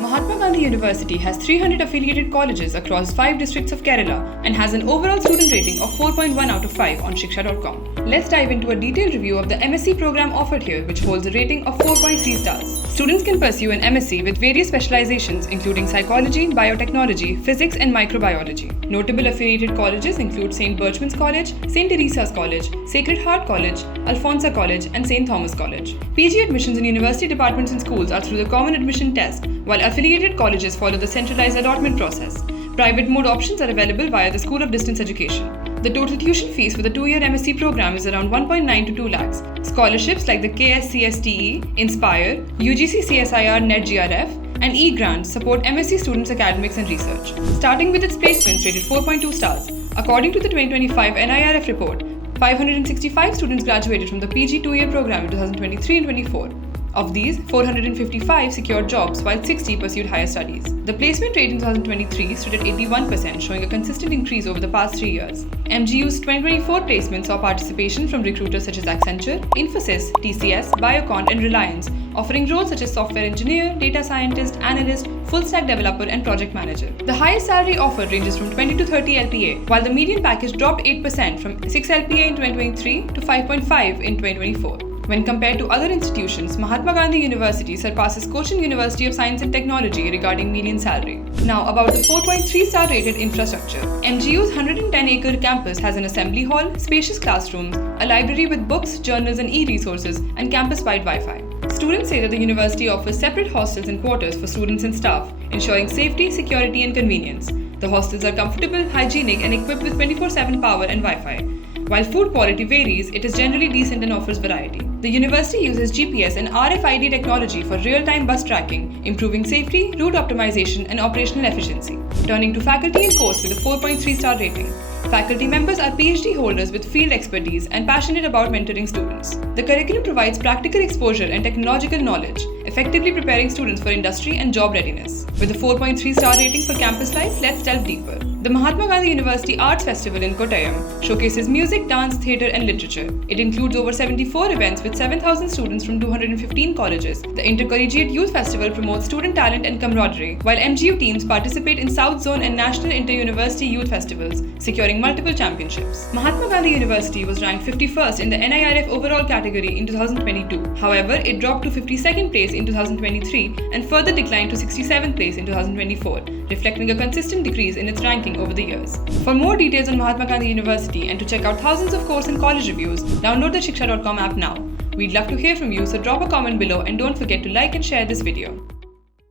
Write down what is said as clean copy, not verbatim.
Mahatma Gandhi University has 300 affiliated colleges across 5 districts of Kerala and has an overall student rating of 4.1 out of 5 on Shiksha.com. Let's dive into a detailed review of the MSc program offered here, which holds a rating of 4.3 stars. Students can pursue an MSc with various specializations including psychology, biotechnology, physics and microbiology. Notable affiliated colleges include St. Berchmans College, St. Teresa's College, Sacred Heart College, Alfonsa College and St. Thomas College. PG admissions in university departments and schools are through the Common Admission Test, while affiliated colleges follow the centralized allotment process. Private mode options are available via the School of Distance Education. The total tuition fees for the 2-year MSc program is around 1.9 to 2 lakhs. Scholarships like the KSCSTE, Inspire, UGC CSIR NET GRF, and E-Grants support MSc students' academics and research. Starting with its placements rated 4.2 stars, according to the 2025 NIRF report, 565 students graduated from the PG 2-year program in 2023 and 24. Of these, 455 secured jobs while 60 pursued higher studies. The placement rate in 2023 stood at 81%, showing a consistent increase over the past 3 years. MGU's 2024 placements saw participation from recruiters such as Accenture, Infosys, TCS, Biocon and Reliance, offering roles such as software engineer, data scientist, analyst, full-stack developer and project manager. The highest salary offered ranges from 20 to 30 LPA, while the median package dropped 8% from 6 LPA in 2023 to 5.5 in 2024. When compared to other institutions, Mahatma Gandhi University surpasses Cochin University of Science and Technology regarding median salary. Now about the 4.3-star rated infrastructure. MGU's 110-acre campus has an assembly hall, spacious classrooms, a library with books, journals and e-resources, and campus-wide Wi-Fi. Students say that the university offers separate hostels and quarters for students and staff, ensuring safety, security and convenience. The hostels are comfortable, hygienic and equipped with 24/7 power and Wi-Fi. While food quality varies, it is generally decent and offers variety. The university uses GPS and RFID technology for real-time bus tracking, improving safety, route optimization, and operational efficiency. Turning to faculty and course with a 4.3-star rating. Faculty members are PhD holders with field expertise and passionate about mentoring students. The curriculum provides practical exposure and technological knowledge, effectively preparing students for industry and job readiness. With a 4.3-star rating for campus life, let's delve deeper. The Mahatma Gandhi University Arts Festival in Kottayam showcases music, dance, theatre and literature. It includes over 74 events with 7,000 students from 215 colleges. The Intercollegiate Youth Festival promotes student talent and camaraderie, while MGU teams participate in South Zone and National Inter-University Youth Festivals, securing multiple championships. Mahatma Gandhi University was ranked 51st in the NIRF overall category in 2022. However, it dropped to 52nd place in 2023 and further declined to 67th place in 2024, reflecting a consistent decrease in its ranking over the years. For more details on Mahatma Gandhi University and to check out thousands of course and college reviews, download the Shiksha.com app now. We'd love to hear from you, so drop a comment below and don't forget to like and share this video.